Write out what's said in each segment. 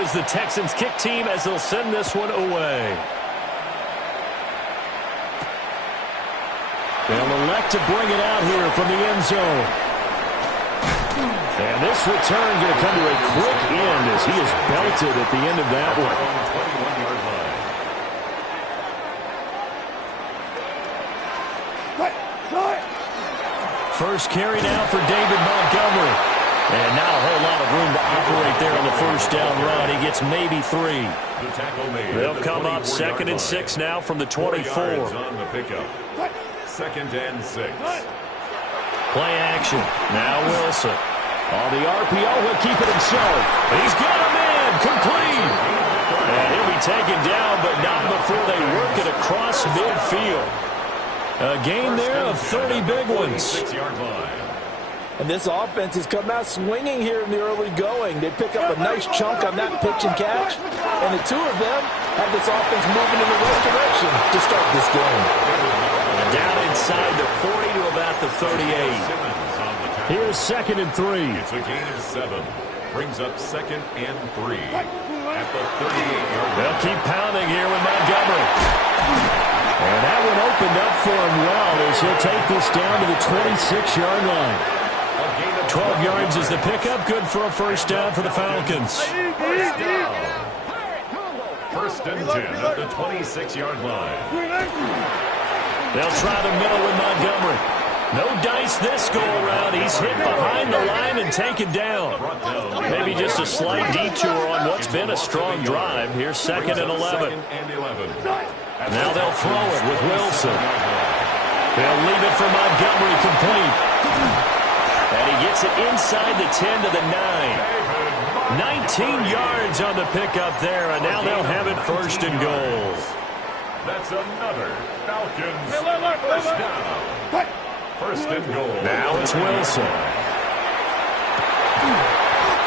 is the Texans kick team as they'll send this one away. They'll elect to bring it out here from the end zone. And this return going to come to a quick end as he is belted at the end of that one. First carry now for David Montgomery. And not a whole lot of room to operate there on the first down run. He gets maybe 3. They'll come up 2nd and 6 now from the 24. On the pickup. 2nd and 6. Play action. Now Wilson. On the RPO, he'll keep it himself. He's got him in. Complete. And he'll be taken down, but not before they work it across midfield. A gain there of 30 big ones. And this offense has come out swinging here in the early going. They pick up a nice chunk on that pitch and catch. And the two of them have this offense moving in the right direction to start this game. Down inside the 40 to about the 38. Here's 2nd and 3. It's a gain of 7. Brings up 2nd and 3. At the 38-yard line. They'll keep pounding here with Montgomery. And that one opened up for him well as he'll take this down to the 26-yard line. 12 yards is the pickup. Good for a first down for the Falcons. First and 10 at the 26-yard line. They'll try the middle with Montgomery. No dice this go-around. He's hit behind the line and taken down. Maybe just a slight detour on what's been a strong drive. Here's 2nd and 11. Now they'll throw it with Wilson. They'll leave it for Montgomery complete. And he gets it inside the 10 to the 9. 19 yards on the pickup there, and now they'll have it 1st and goal. That's another Falcons first down. 1st and goal. Now it's Wilson.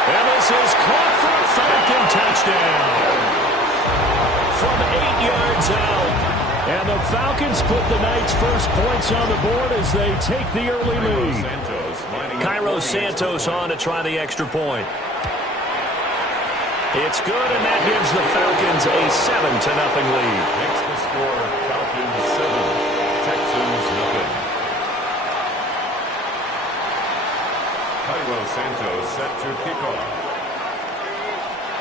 And this is caught for a Falcon touchdown. From 8 yards out. And the Falcons put the Knights' first points on the board as they take the early lead. Cairo Santos on to try the extra point. It's good, and that gives the Falcons a 7-0 lead. Makes the score Falcons 7, Texans nothing. Cairo Santos set to kick off.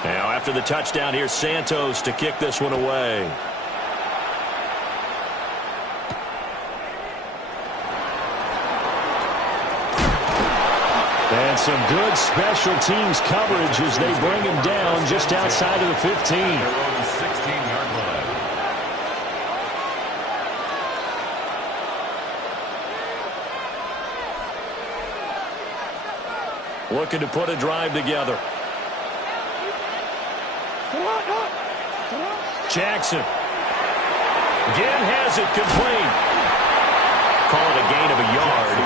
Now after the touchdown, here's Santos to kick this one away. And some good special teams coverage as they bring him down just outside of the 15. Their own 16-yard line. Looking to put a drive together. Jackson. Again has it complete. Call it a gain of a yard.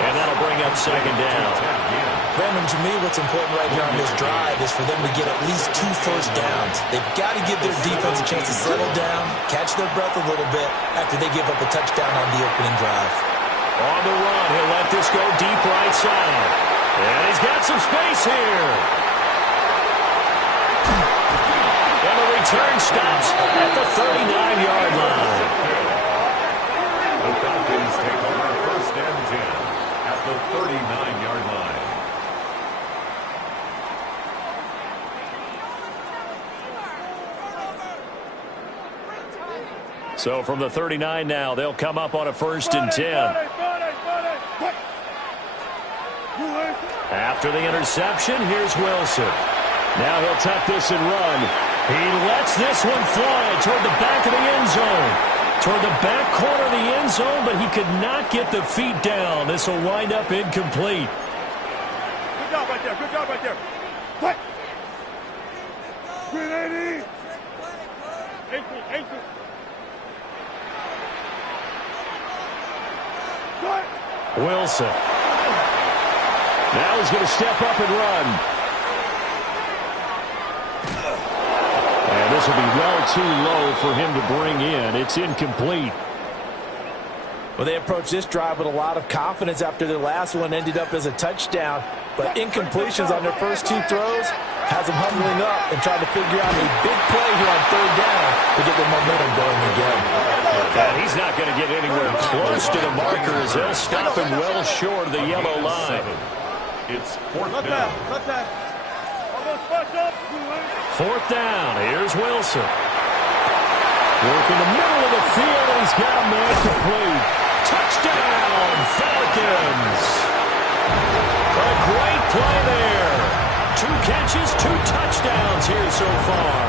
And that'll bring up 2nd down. Brandon, to me, what's important right here on this drive is for them to get at least 2 first downs. They've got to give their defense a chance to settle down, catch their breath a little bit after they give up a touchdown on the opening drive. On the run, he'll let this go deep right side. And he's got some space here. And the return stops at the 39-yard line. The Falcons take over 1st and 10 at the 39-yard line. So from the 39 now, they'll come up on a 1st and 10. After the interception, here's Wilson. Now he'll tuck this and run. He lets this one fly toward the back of the end zone. Toward the back corner of the end zone, but he could not get the feet down. This will wind up incomplete. Good job right there. Good job right there. What? 380. 18. Wilson. Now he's going to step up and run. And this will be well too low for him to bring in. It's incomplete. Well, they approached this drive with a lot of confidence after their last one ended up as a touchdown. But incompletions on their first 2 throws Has them huddling up and trying to figure out a big play here on third down to get the momentum going again. And he's not going to get anywhere close to the markers. They'll stop him well short of the yellow line. It's fourth down. Fourth down. Here's Wilson. Working the middle of the field, and he's got a man complete. Touchdown, Falcons. A great play there. 2 catches, 2 touchdowns here so far.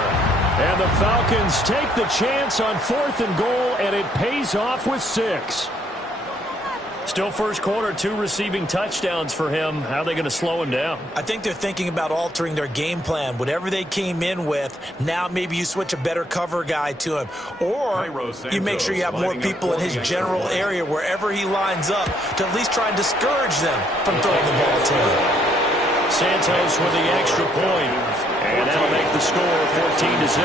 And the Falcons take the chance on 4th and goal, and it pays off with 6. Still first quarter, 2 receiving touchdowns for him. How are they going to slow him down? I think they're thinking about altering their game plan. Whatever they came in with, now maybe you switch a better cover guy to him. Or you make sure you have more people in his general area wherever he lines up to at least try and discourage them from throwing the ball to him. Santos with the extra point, and that'll make the score 14-7.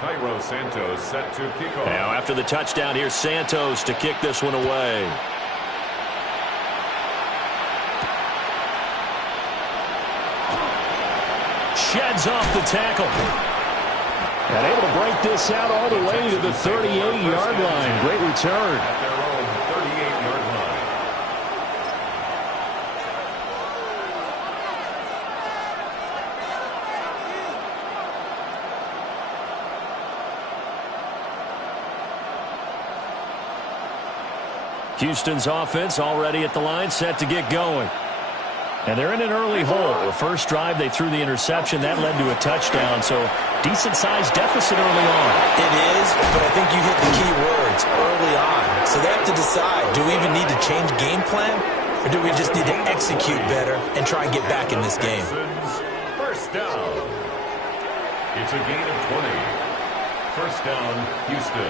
Cairo Santos set to kick off. Now after the touchdown, here's Santos to kick this one away. Sheds off the tackle. And able to break this out all the way to the 38-yard line. Great return. At their own 38-yard line. Houston's offense already at the line, set to get going. And they're in an early hole. The first drive, they threw the interception. That led to a touchdown, so decent-sized deficit early on. It is, but I think you hit the key words, early on. So they have to decide, do we even need to change game plan, or do we just need to execute better and try and get back in this game? First down. It's a gain of 20. First down, Houston.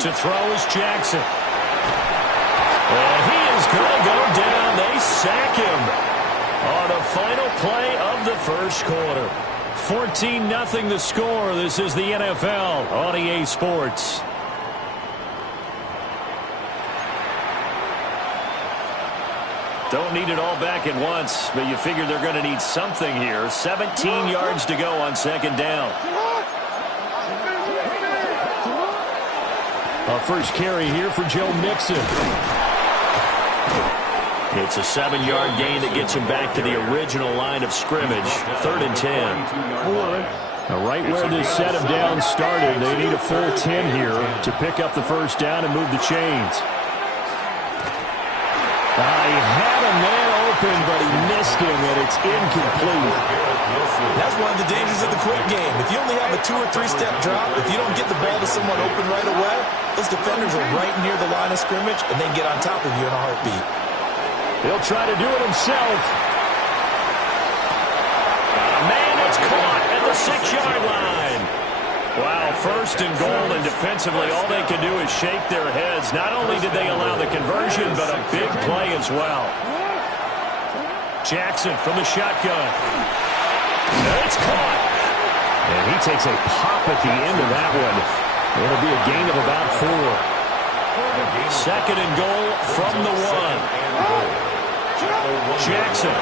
To throw is Jackson. And he is going to go down. They sack him on the final play of the first quarter. 14-0 the score. This is the NFL on EA Sports. Don't need it all back at once, but you figure they're going to need something here. 17 yards to go on second down. A first carry here for Joe Mixon. It's a 7-yard gain that gets him back to the original line of scrimmage. 3rd and 10. Right where this set of downs started, they need a full 10 here to pick up the first down and move the chains. He had a man open, but he missed him, and it's incomplete. That's one of the dangers of the quick game. If you only have a 2- or 3-step drop, if you don't get the ball to someone open right away, those defenders are right near the line of scrimmage, and they get on top of you in a heartbeat. He'll try to do it himself. Man, it's caught at the 6-yard line. Wow, 1st and goal, and defensively, all they can do is shake their heads. Not only did they allow the conversion, but a big play as well. Jackson from the shotgun. It's caught. And he takes a pop at the end of that one. It'll be a gain of about 4. 2nd and goal from the 1. Jackson.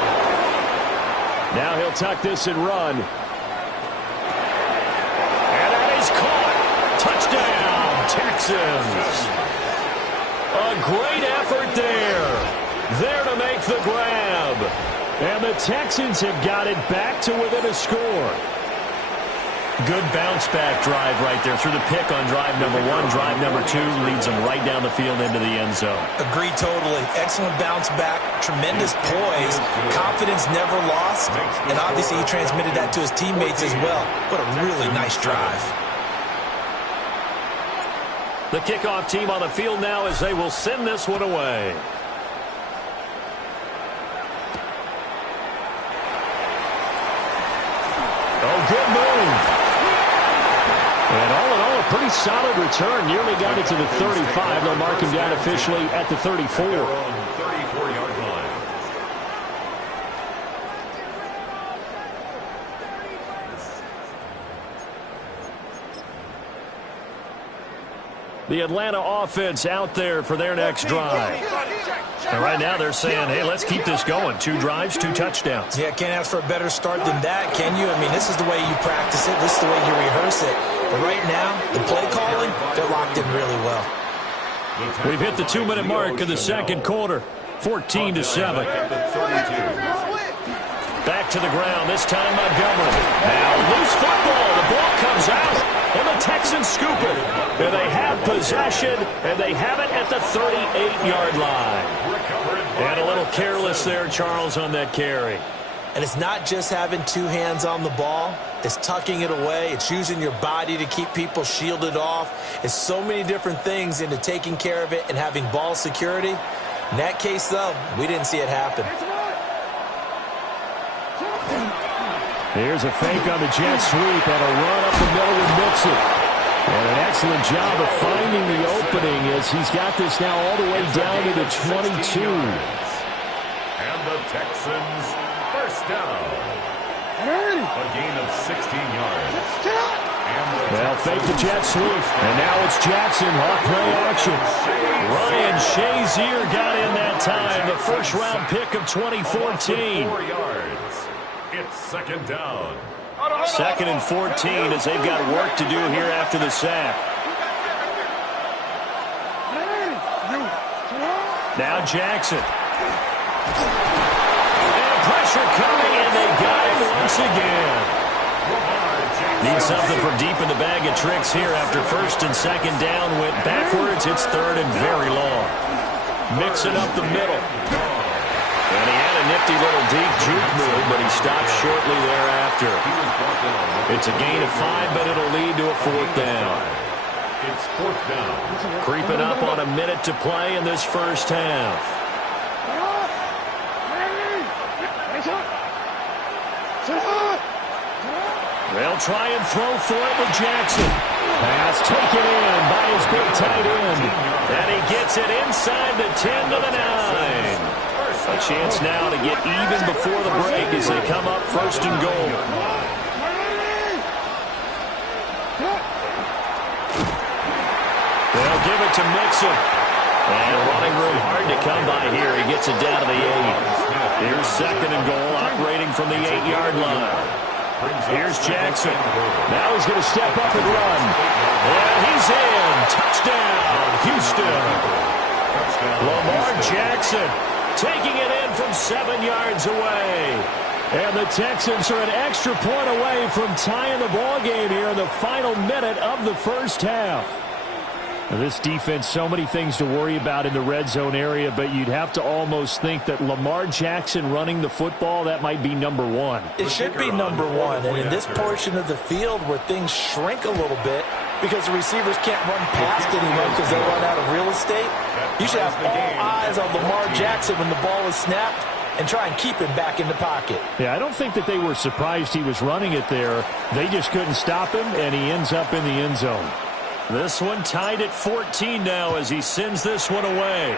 Now he'll tuck this and run. And that is caught. Touchdown, Texans. A great effort there. There to make the grab. And the Texans have got it back to within a score. Good bounce-back drive right there through the pick on drive number 1. Drive number 2 leads them right down the field into the end zone. Agree totally. Excellent bounce back. Tremendous poise. Confidence never lost. And obviously he transmitted that to his teammates as well. What a really nice drive. The kickoff team on the field now as they will send this one away. Oh, good move. And all in all, a pretty solid return. Nearly got it to the 35. They'll mark him down officially at the 34. 34-yard line. The Atlanta offense out there for their next drive. And right now they're saying, hey, let's keep this going. 2 drives, 2 touchdowns. Yeah, can't ask for a better start than that, can you? I mean, this is the way you practice it. This is the way you rehearse it. But right now, the play calling, they're locked in really well. We've hit the 2-minute mark of the second quarter. 14-7. Back to the ground, this time Montgomery. Now loose football, the ball comes out. And the Texans scoop it. And they have possession, and they have it at the 38-yard line. And a little careless there, Charles, on that carry. And it's not just having 2 hands on the ball. It's tucking it away. It's using your body to keep people shielded off. It's so many different things into taking care of it and having ball security. In that case, though, we didn't see it happen. Here's a fake on the jet sweep and a run up the middle with Mixon. And an excellent job of finding the opening as he's got this now all the way down to the 22. And the Texans first down. A gain of 16 yards. Well, fake the jet sweep. And now it's Jackson. Hawk play action. Ryan Shazier got in that time. The first-round pick of 2014. 4 yards. It's second down. 2nd and 14 as they've got work to do here after the sack. Now Jackson. And pressure coming, and they got him once again. Need something from deep in the bag of tricks here after 1st and 2nd down. Went backwards. It's 3rd and very long. Mixing up the middle. And he had a nifty little deep juke move, but he stopped shortly thereafter. It's a gain of 5, but it'll lead to a 4th down. It's 4th down. Creeping up on a minute to play in this first half. They'll try and throw for it with Jackson. Pass taken in by his big tight end. And he gets it inside the 10 to the 9. A chance now to get even before the break as they come up 1st and goal. They'll give it to Mixon. And running room hard to come by here. He gets it down to the 8. Here's 2nd and goal, operating from the 8-yard line. Here's Jackson. Now he's going to step up and run. And he's in. Touchdown, Houston. Lamar Jackson taking it in from 7 yards away. And the Texans are an extra point away from tying the ball game here in the final minute of the first half. Now this defense, so many things to worry about in the red zone area, but you'd have to almost think that Lamar Jackson running the football, that might be number 1. It should be number 1. And in this portion of the field where things shrink a little bit because the receivers can't run past anyone because they run out of real estate, you should have all eyes on Lamar Jackson when the ball is snapped and try and keep him back in the pocket. Yeah, I don't think that they were surprised he was running it there. They just couldn't stop him, and he ends up in the end zone. This one tied at 14 now as he sends this one away.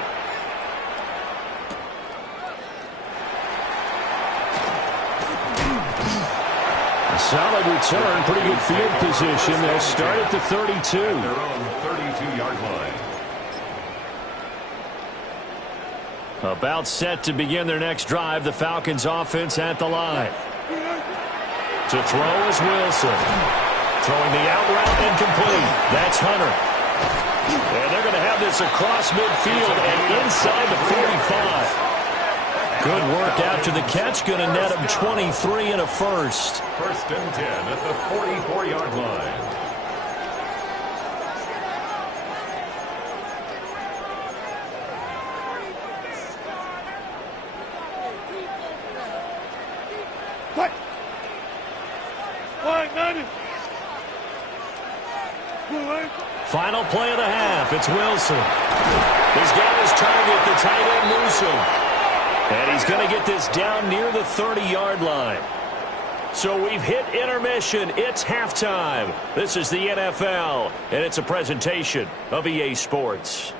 A solid return, pretty good field position. They'll start at the 32. Their own 32-yard line. About set to begin their next drive. The Falcons offense at the line. To throw is Wilson. Throwing the out route incomplete. That's Hunter. And they're going to have this across midfield and inside the 45. Good work after the catch. Going to net him 23 and a first. 1st and 10 at the 44-yard line. Final play of the half. It's Wilson. He's got his target, the tight end Newsome. And he's going to get this down near the 30-yard line. So we've hit intermission. It's halftime. This is the NFL, and it's a presentation of EA Sports.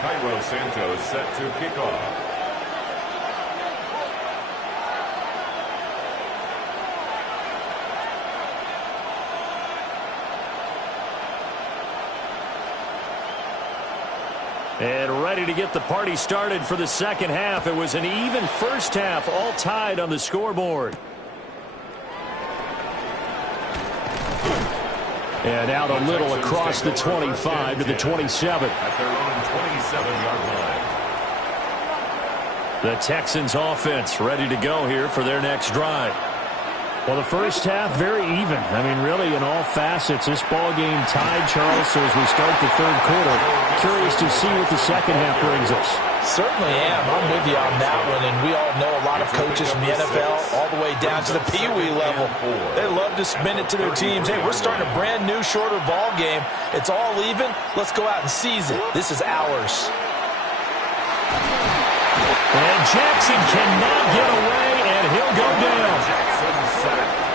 Cairo Santos set to kick off. And ready to get the party started for the second half. It was an even first half, all tied on the scoreboard. And out a little across the 25 to the 27. At their own 27-yard line. The Texans offense ready to go here for their next drive. Well, the first half, very even. I mean, really, in all facets, this ball game tied, Charles, so as we start the third quarter. Curious to see what the second half brings us. Certainly am. I'm with you on that one, and we all know a lot of coaches from the NFL all the way down to the Pee Wee level. They love to spin it to their teams. Hey, we're starting a brand new, shorter ball game. It's all even. Let's go out and seize it. This is ours. And Jackson cannot get away, and he'll go down.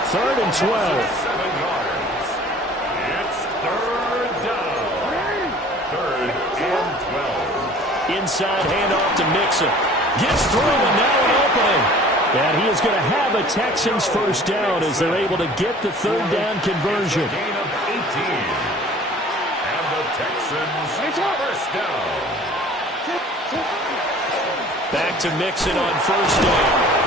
Third and 12. 7 yards. It's third down. Third and 12. Inside handoff to Mixon. Gets through, and now an opening. And he is going to have a Texans first down as they're able to get the third down conversion. It's a gain of 18. And the Texans first down. Back to Mixon on first down.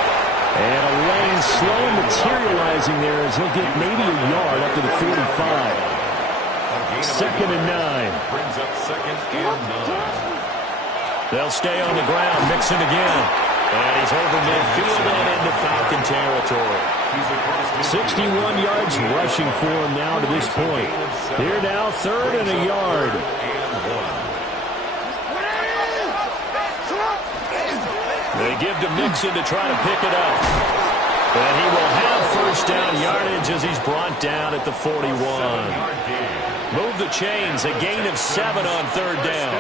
And a lane slow materializing there as he'll get maybe a yard up to the 45. Second and 9. Brings up second and 9. They'll stay on the ground. Mixon again. And he's over midfield and into Falcon territory. 61 yards rushing for him now to this point. Here now, third and a yard. They give to Mixon to try to pick it up. And he will have first down yardage as he's brought down at the 41. Move the chains, a gain of 7 on third down.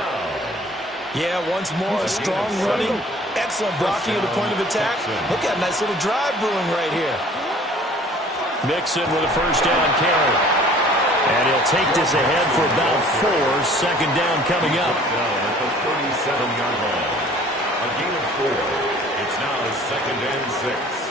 Yeah, once more, a strong running, excellent blocking at the point of attack. Look at a nice little drive brewing right here. Mixon with a first down carry. And he'll take this ahead for about 4. Second down coming up. At the 37-yard line. A gain of 4. It's now second and 6.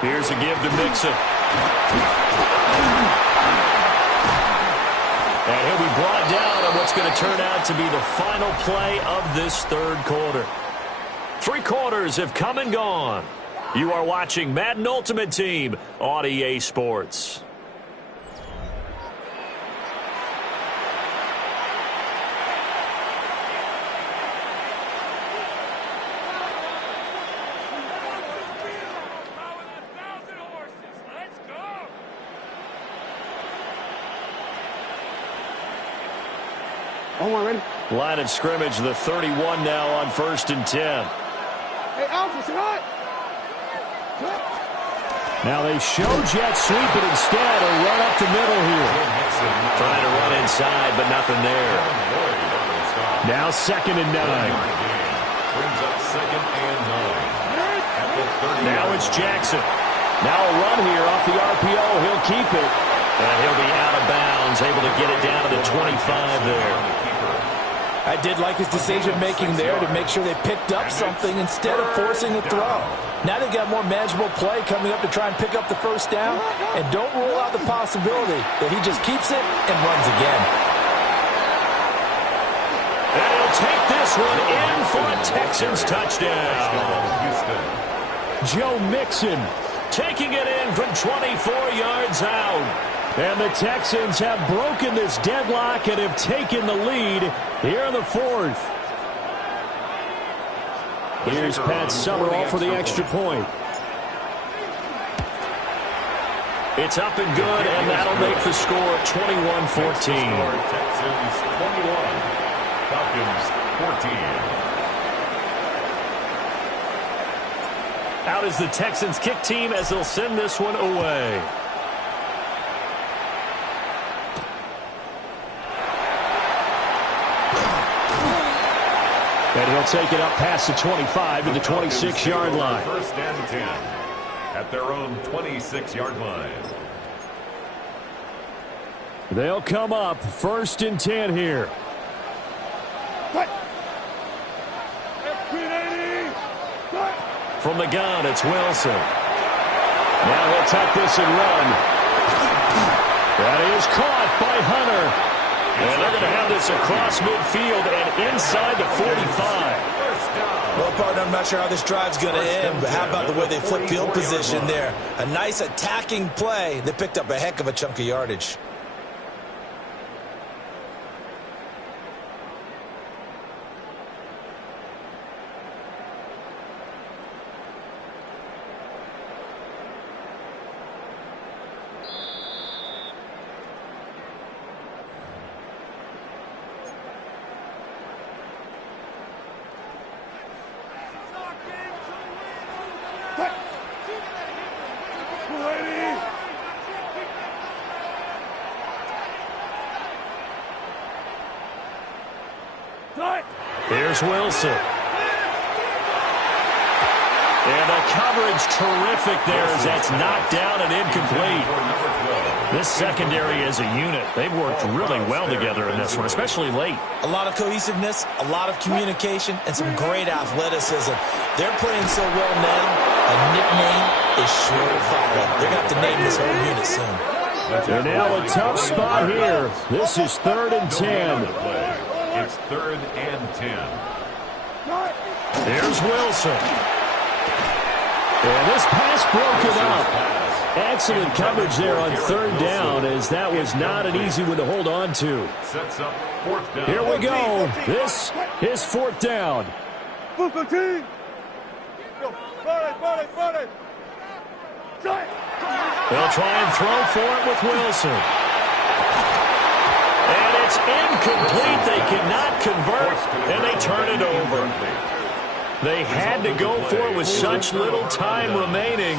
Here's a give to Mixon. And he'll be brought down on what's going to turn out to be the final play of this third quarter. 3 quarters have come and gone. You are watching Madden Ultimate Team on EA Sports. Line of scrimmage, the 31 now on first and 10. Hey, Alpha, say hi. Now they show jet sweep, but instead a run up the middle here. Trying to run inside, but nothing there. Now second and 9. Brings up second and 9. Now it's Jackson. Now a run here off the RPO. He'll keep it. And he'll be out of bounds, able to get it down to the 25 there. I did like his decision-making there to make sure they picked up something instead of forcing the throw. Now they've got more manageable play coming up to try and pick up the first down. And don't rule out the possibility that he just keeps it and runs again. And he'll take this one in for a Texans touchdown. Joe Mixon taking it in from 24 yards out. And the Texans have broken this deadlock and have taken the lead here in the fourth. Here's Pat Summerall for the extra point. It's up and good, and that'll make the score 21-14. Texans 21, Falcons 14. Out is the Texans kick team as they'll send this one away. And he'll take it up past the 25 to the 26-yard line. First and 10 at their own 26-yard line. They'll come up first and 10 here. From the gun, it's Wilson. Now he'll tuck this and run. That is caught by Hunter. And they're going to have this across midfield and inside the 45. Well, partner, I'm not sure how this drive's going to end, but how about the way they flip field position there? A nice attacking play. They picked up a heck of a chunk of yardage. Here's Wilson. And the coverage terrific there as that's knocked down and incomplete. This secondary as a unit, they've worked really well together in this one, especially late. A lot of cohesiveness, a lot of communication, and some great athleticism. They're playing so well now, a nickname is sure to follow. They're going to have to name this whole unit soon. And now a tough spot here. This is 3rd and 10. It's 3rd and 10. Here's Wilson. And this pass broken up. Excellent coverage there on 3rd down, as that was not an easy one to hold on to. Sets up 4th down. Here we go. This is 4th down. They'll try and throw for it with Wilson. And it's incomplete. They cannot convert, and they turn it over. They had to go for it with such little time remaining,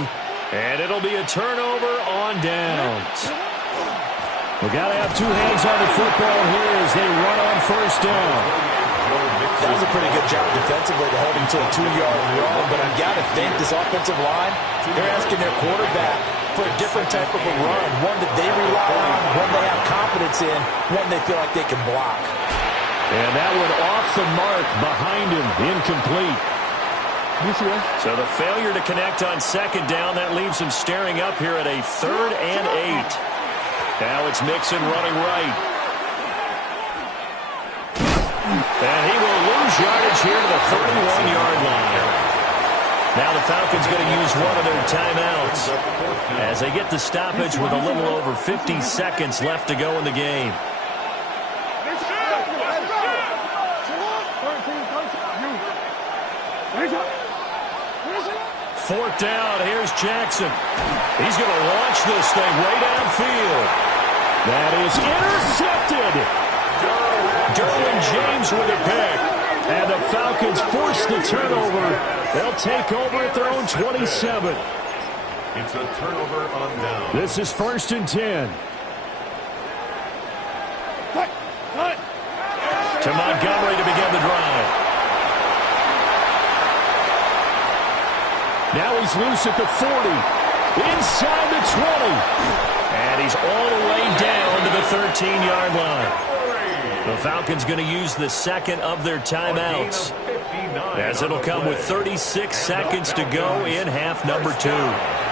and it'll be a turnover on downs. We've got to have two hands on the football here as they run on 1st down. That was a pretty good job defensively to hold him to a 2-yard run, but I've got to think this offensive line, they're asking their quarterback for a different type of a run, one that they rely on, one they have confidence in, one they feel like they can block. And that one off the mark behind him, incomplete. So the failure to connect on 2nd down, that leaves him staring up here at a 3rd and 8. Now it's Mixon running right. And he will lose yardage here to the 31-yard line. Now the Falcons going to use one of their timeouts as they get the stoppage with a little over 50 seconds left to go in the game. Fourth down, here's Jackson. He's going to launch this thing way downfield. That is intercepted. Derwin James with a pick. And the Falcons force the turnover. They'll take over at their own 27. It's a turnover on down. This is 1st and 10. To Montgomery to begin the drive. Now he's loose at the 40. Inside the 20. And he's all the way down to the 13-yard line. The Falcons going to use the second of their timeouts, as it'll come with 36 seconds to go in half number 2.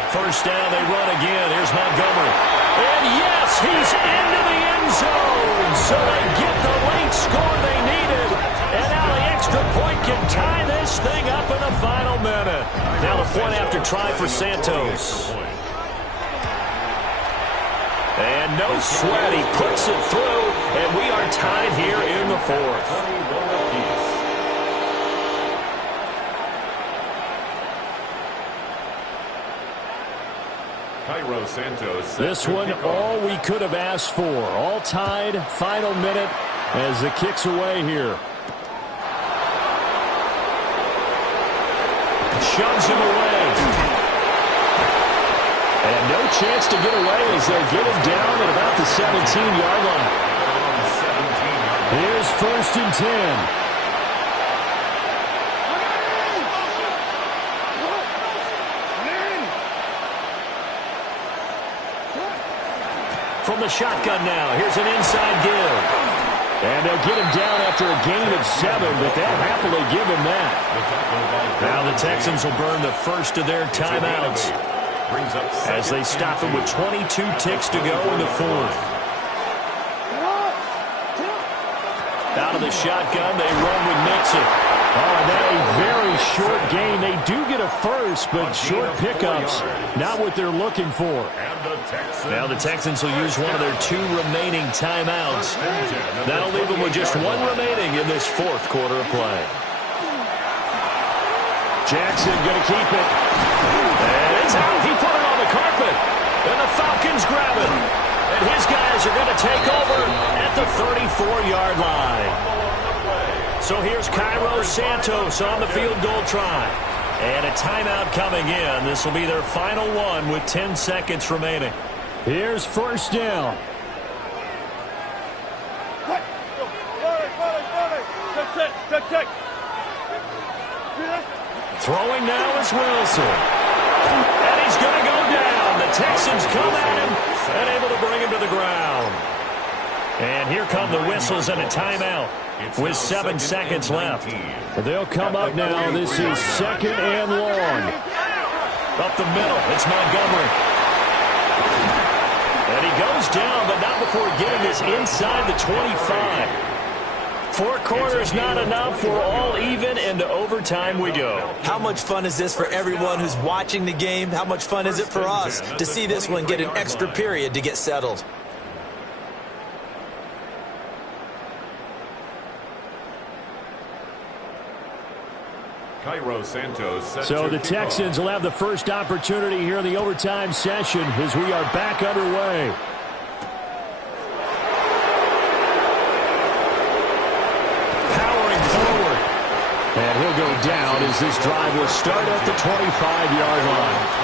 First down, they run again. Here's Montgomery. And yes, he's into the end zone. So they get the late score they needed. And now the extra point can tie this thing up in the final minute. Now the point after try for Santos. And no sweat, he puts it through, and we are tied here in the 4th. Cairo Santos. This one, all we could have asked for. All tied, final minute as the kick's away here. Shoves him away. And no chance to get away as they'll get him down at about the 17-yard line. Here's 1st and 10. From the shotgun now, here's an inside give. And they'll get him down after a gain of 7, but they'll happily give him that. Now the Texans will burn the first of their timeouts as they stop him with 22 ticks to go in the 4th. Out of the shotgun, they run with Mixon. Oh, and that a very short gain. They do get a first, but short pickups, not what they're looking for. Now the Texans will use one of their 2 remaining timeouts. That'll leave them with just 1 remaining in this 4th quarter of play. Jackson going to keep it. And it's out. He put it on the carpet. And the Falcons grab it. And his guys are going to take over at the 34-yard line. So here's Cairo Santos on the field goal try. And a timeout coming in. This will be their final one with 10 seconds remaining. Here's 1st down. Throwing now is Wilson. And he's going to go down. The Texans come at him and able to bring him to the ground. And here come the whistles and a timeout with 7 seconds left. They'll come up now. This is 2nd and long. Up the middle, it's Montgomery. And he goes down, but not before getting this inside the 25. 4 quarters not enough. We're all even, into overtime we go. How much fun is this for everyone who's watching the game? How much fun is it for us to see this one get an extra period to get settled? Cairo Santos. So the Texans will have the first opportunity here in the overtime session as we are back underway. Powering forward. And he'll go down as this drive will start at the 25-yard line.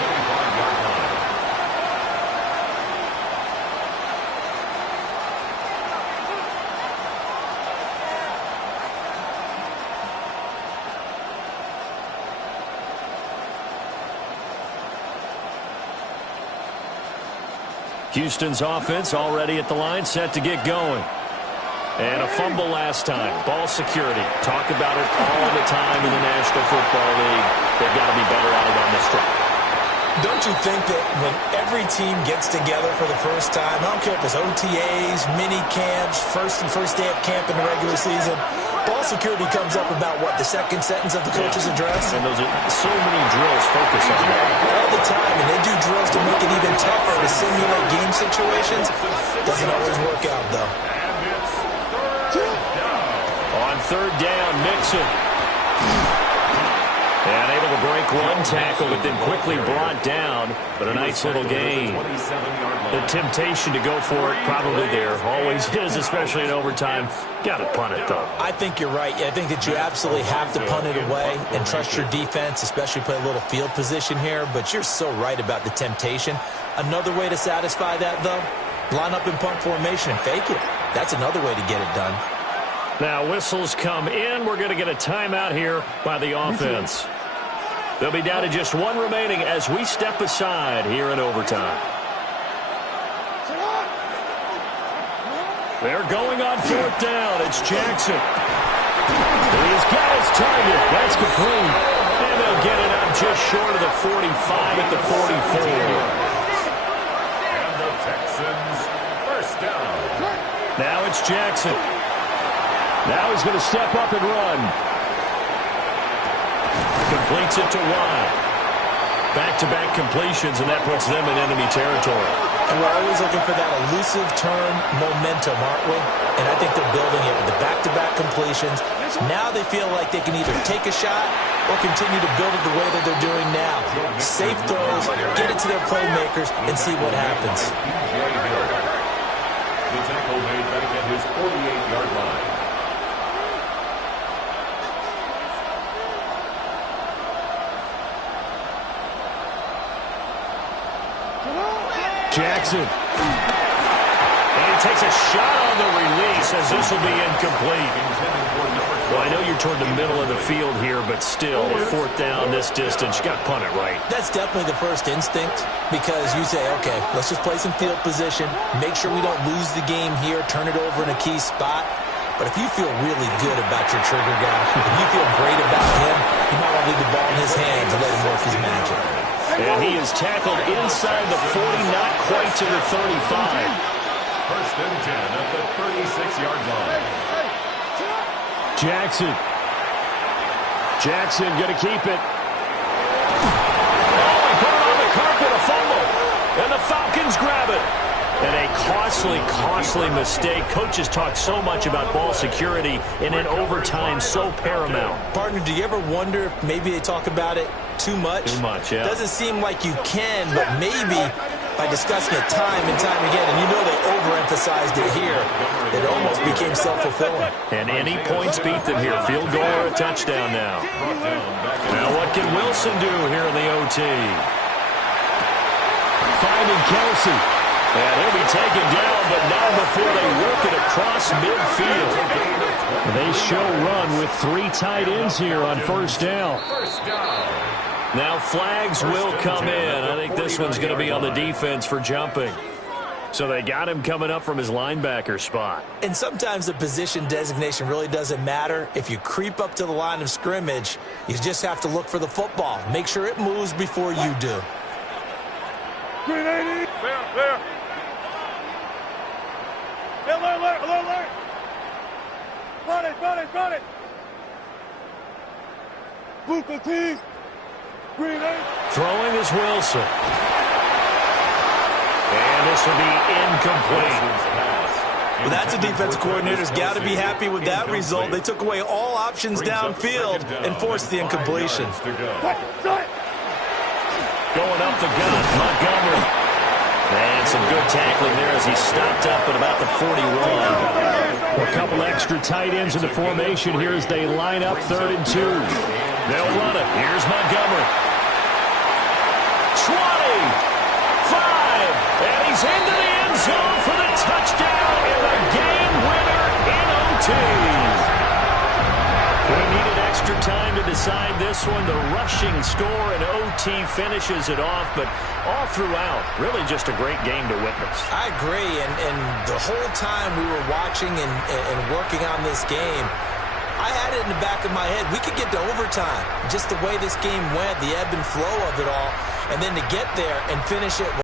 Houston's offense already at the line, set to get going. And a fumble last time. Ball security. Talk about it all the time in the National Football League. They've got to be better at it on this drive. Don't you think that when every team gets together for the first time, I don't care if it's OTAs, mini camps, first day of camp in the regular season, ball security comes up about, what, the second sentence of the coach's address? And those are so many drills focus on that. All the time, and they do drills to make it even tougher to simulate game situations. Doesn't always work out, though. On 3rd down, Mixon. And able to break one tackle, but then quickly brought down. But a nice little gain. The temptation to go for it probably there. Always is, especially in overtime. Got to punt it, though. I think you're right. I think that you absolutely have to punt it away and trust your defense, especially play a little field position here. But you're so right about the temptation. Another way to satisfy that, though, line up in punt formation and fake it. That's another way to get it done. Now whistles come in. We're going to get a timeout here by the offense. They'll be down to just 1 remaining as we step aside here in overtime. They're going on 4th down. It's Jackson. He's got his target. That's complete. And they'll get it up just short of the 45 at the 44. And the Texans, 1st down. Now it's Jackson. Now he's going to step up and run. Completes it to Watt. Back-to-back completions, and that puts them in enemy territory. And we're always looking for that elusive turn momentum, aren't we? And I think they're building it with the back-to-back completions. Now they feel like they can either take a shot or continue to build it the way that they're doing now. Safe throws, get it to their playmakers, and see what happens. The tackle made back at his 48-yard line. Jackson. And he takes a shot on the release as this will be incomplete. Well, I know you're toward the middle of the field here, but still, fourth down this distance, you got to punt it right. That's definitely the first instinct because you say, okay, let's just play some field position, make sure we don't lose the game here, turn it over in a key spot. But if you feel really good about your trigger guy, if you feel great about him, you might want to leave the ball in his hands and let him work his magic. And he is tackled inside the 40, not quite to the 35. First and 10 at the 36-yard line. Jackson going to keep it. Oh, he put it on the carpet, a fumble. And the Falcons grab it. And a costly mistake. Coaches talk so much about ball security, and in overtime, so paramount. Partner, do you ever wonder if maybe they talk about it too much? Too much, yeah. Doesn't seem like you can, but maybe by discussing it time and time again, and you know they overemphasized it here, it almost became self-fulfilling. And any points beat them here. Field goal or a touchdown now. Now what can Wilson do here in the OT? Finding Kelsey. And he'll be taken down, but not before they work it across midfield. They show run with 3 tight ends here on first down. Now flags will come in. I think this one's going to be on the defense for jumping. So they got him coming up from his linebacker spot. And sometimes the position designation really doesn't matter. If you creep up to the line of scrimmage, you just have to look for the football. Make sure it moves before you do. Green 80. Clear. Alert. Run it. Booker T. Green 8. Throwing is Wilson. And this will be incomplete. Well, that's a defensive coordinator's got to be happy with that result. They took away all options downfield and forced the incompletion. Going up the gut, Montgomery. And some good tackling there as he stopped up at about the 41. A couple extra tight ends in the formation here as they line up 3rd and 2. They'll run it. Here's Montgomery. 20, 5, and he's into the end zone for the touchdown and the game winner in OT. We needed extra time to decide this one. The rushing score and OT finishes it off, but all throughout, really just a great game to witness. I agree, and the whole time we were watching and working on this game, I had it in the back of my head. We could get to overtime. Just the way this game went, the ebb and flow of it all, and then to get there and finish it